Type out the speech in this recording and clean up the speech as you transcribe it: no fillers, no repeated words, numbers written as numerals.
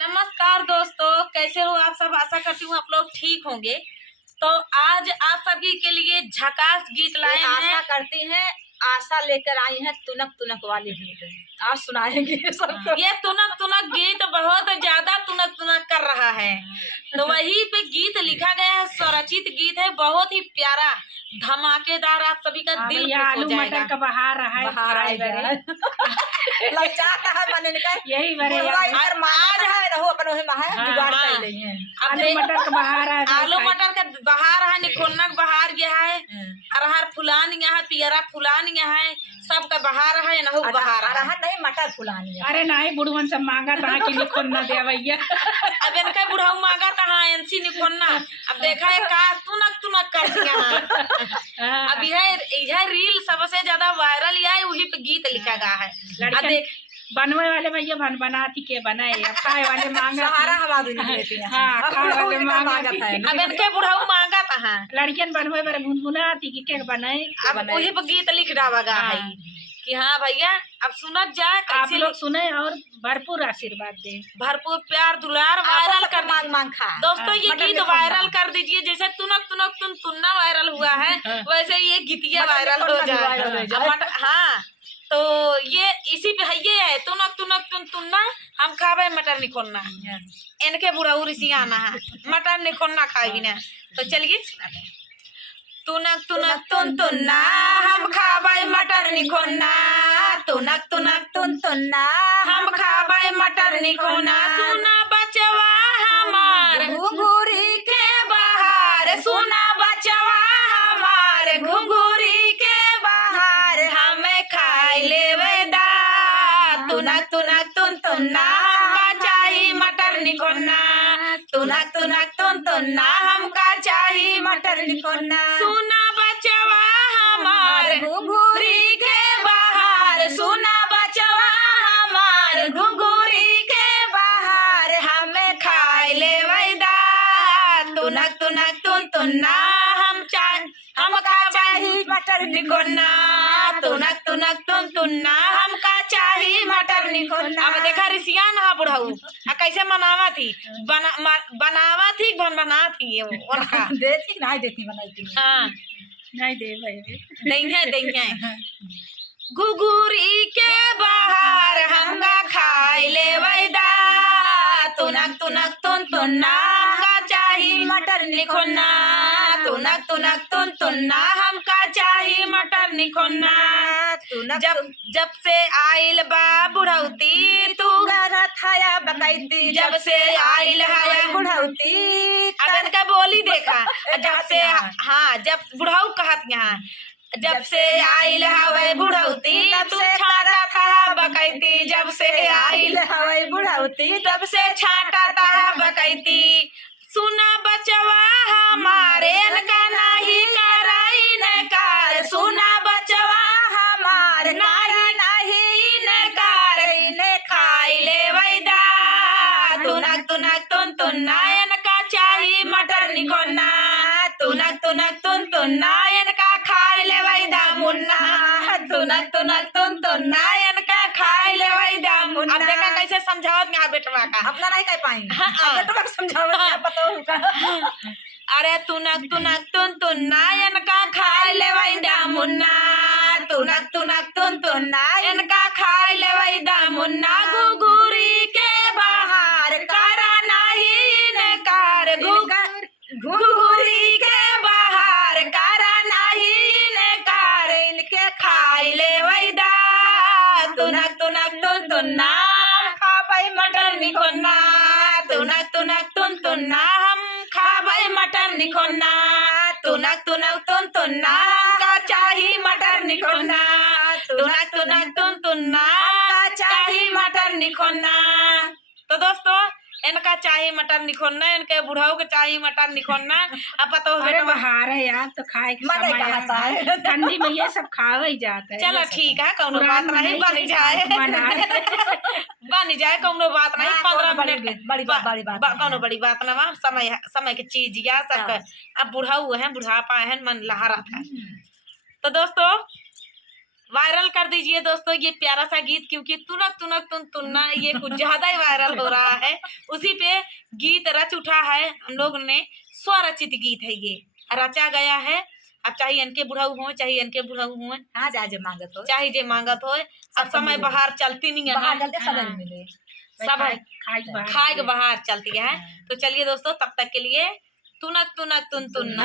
नमस्कार दोस्तों, कैसे हो आप सब। आशा करती हूँ आप लोग ठीक होंगे। तो आज आप सभी के लिए झकास गीत लाए हैं। आशा करती हैं, आशा लेकर आई हैं तुनक तुनक वाली गीत आज सुनाएंगे सबको। ये तुनक तुनक गीत बहुत ज्यादा तुनक तुनक कर रहा है, तो वही पे गीत लिखा गया है, स्वरचित गीत है, बहुत ही प्यारा धमाकेदार, आप सभी का दिल खुश हो आलू जाएगा। मटर का बहार रहा है, लचाता है मन इनका यही बड़े आज है रहो अपन ओहे में है जुगाड़ कर लेंगे। आलू मटर का बहार है, आलू मटर का बहार है, निखोनक बहार गया है, अरहर फुलान गया है, पियरा फुलान गया है, सबका बहार है, नहु बहार है। अरहर नहीं मटर फुलानी है। अरे नहीं बुढ़वन सब मांगा था कि निखोना दे भैया। अब इनका बुढ़ाऊ मांगा था एनसी निखोना, अब देखा है का तुनक तुनक कर दिया है। अब यह रील सबसे ज्यादा वायरल है, वही पे गीत लिखा गया है। अब देख बनवे वाले भैया बनाती के बनाए, खाए वाले मांगा सहारा हवा देती है। हाँ, खाए वाले मांगा है। अब इनके बुढ़ाऊ मांगा था, लड़कियन बनवे वाले भुनभुनाती की के बनाए। अब वही पे गीत लिख डाला गया है कि हाँ भैया अब सुनत जाए, आप कैसे लोग सुने और भरपूर आशीर्वाद दे, भरपूर प्यार दुलार वायरल कर मांग मांग खा दोस्तों। ये गीत वायरल कर दीजिए, जैसे तुनक तुनक तुन तुन्ना वायरल हुआ है, वैसे ये गीतिया वायरल हो जाए। हाँ, तो ये इसी पे ये है, तुनक तुनक तुन तुन्ना हम खावे मटर निकोलना, इनके बुढ़ाऊ ऋषि आना है, मटर निकोलना खाएगी ना। तो चलिए, तुनक तुनक तुन तुन्ना हम खावे मटर निकोलना, तुनक तुनक तुन तुन्ना हम खावे मटर निकोलना। सुना बचवा हमार घुंघूरी के बाहर, सुना बचवा हमार घुंघूरी के बाहर, हमें खाई लेवे दा। तुनक तुनक तुन तुन्ना हमका चाही मटर निकोलना, तुनक तुनक तुन तुन्ना हमका चाही मटर निकोलना। सुना बचवा हमार घुंघूरी के बाहर, सुना बचवा हमार घुंघूरी के बाहर, हमें खाई लेवे दा। तुनक तुनक तुन तुन्ना हम खा चाही मटर निकोलना, तुनक तुनक तुन तुन्ना हमका चाही मटर निकोलना। अब देखा ऋषिया ना बुढ़ाऊ कैसे मनावा थी, बनावा थी बना थी उनका देती नहीं देती बनाई थी। हाँ नहीं दे भाई देंगे घुघुरी के बाहर हमका खाई लेवे दा। तुनक तुनक तुन तुन्ना हमका चाही मटर निकोलना, तुनक तुनक तुन तुन्ना हमका चाही मटर निकोलना। जब से आइल बा बुढ़ौती तू थाया बकैती, जब से आइल है बुढ़ौती अगर का बोली देखा, जब से हाँ जब बुढ़ाऊ कहत यहाँ, जब से आइल हवे बुढ़ौती तब से छाटा था बकैती, जब से आइल हवे बुढ़ौती तब से छाटा था बकैती। सुना बचवा हमारे इनका नहीं कराई नकार, सुना बचवा हमारे नहीं नकार, इन्हें खाई लेवे दा। तुनक तुनक तुन तुन्ना इनका चाही मटर निकोलना, तुनक तुनक तुन तुन्ना इनका खाई लेवे दा मुन्ना, तुनक तुनक तुन तुन्ना इनका खाई लेवे दा मुन्ना। अब देखा कैसे समझावत में बेटवा का अपना नहीं कह पाई। हाँ, बेटवा समझावत में पता होगा। अरे तुनक तुनक तुन तुन्ना इनका खाई लेवे दा मुन्ना, तुनक तुनक तुन तुन्ना इनका खाई लेवे दा मुन्ना। घुघुरी के बाहर करा नहीं नकार, घुघुरी के बाहर करा नहीं नकार, इनके खाई लेवे दा। तुनक तुनक तुन तुन्ना खावे मटर निकोलना, तुनक तुनक तुन तुन्ना हम खावे मटर निकोलना, तुनक तुनक तुन तुन्ना हमका चाही मटर निकोलना, तुनक तुनक तुन तुन्ना हमका चाही मटर निकोलना। तो दोस्तों इनका चाही मटर निकोलना, इनके बुढ़ाऊ के चाही मटर निकोलना। अब पता हो अरे बहार है यार, तो खाए के मन समय कहता आता है। है, ठंडी में ये सब खावा ही जाता है। चलो ठीक है, कौनो बात नहीं, बन जाए बन जाए, कौनो बात नहीं। 15 मिनट बड़ी बात कौनो बड़ी बात ना, समय की चीज या सब। अब बुढ़ाऊ है, बुढ़ापा है, मन लहरा था। तो दोस्तों वायरल कर दीजिए दोस्तों ये प्यारा सा गीत, क्योंकि तुनक तुनक तुन तुन्ना ये कुछ ज्यादा ही वायरल हो रहा है। उसी पे गीत रच उठा है हम लोग ने, स्वरचित गीत है ये, रचा गया है। अब चाहे इनके बुढ़ऊ हो, चाहे इनके बुढ़ऊ हो, हाँ जा मांगत हो, चाहे जे मांगत हो। अब समय बाहर चलती नहीं बाहर है, जल्दी खबर मिले, सब खाई बाहर चलती है। तो चलिए दोस्तों, तब तक के लिए तुनक तुनक तुन तुन्ना।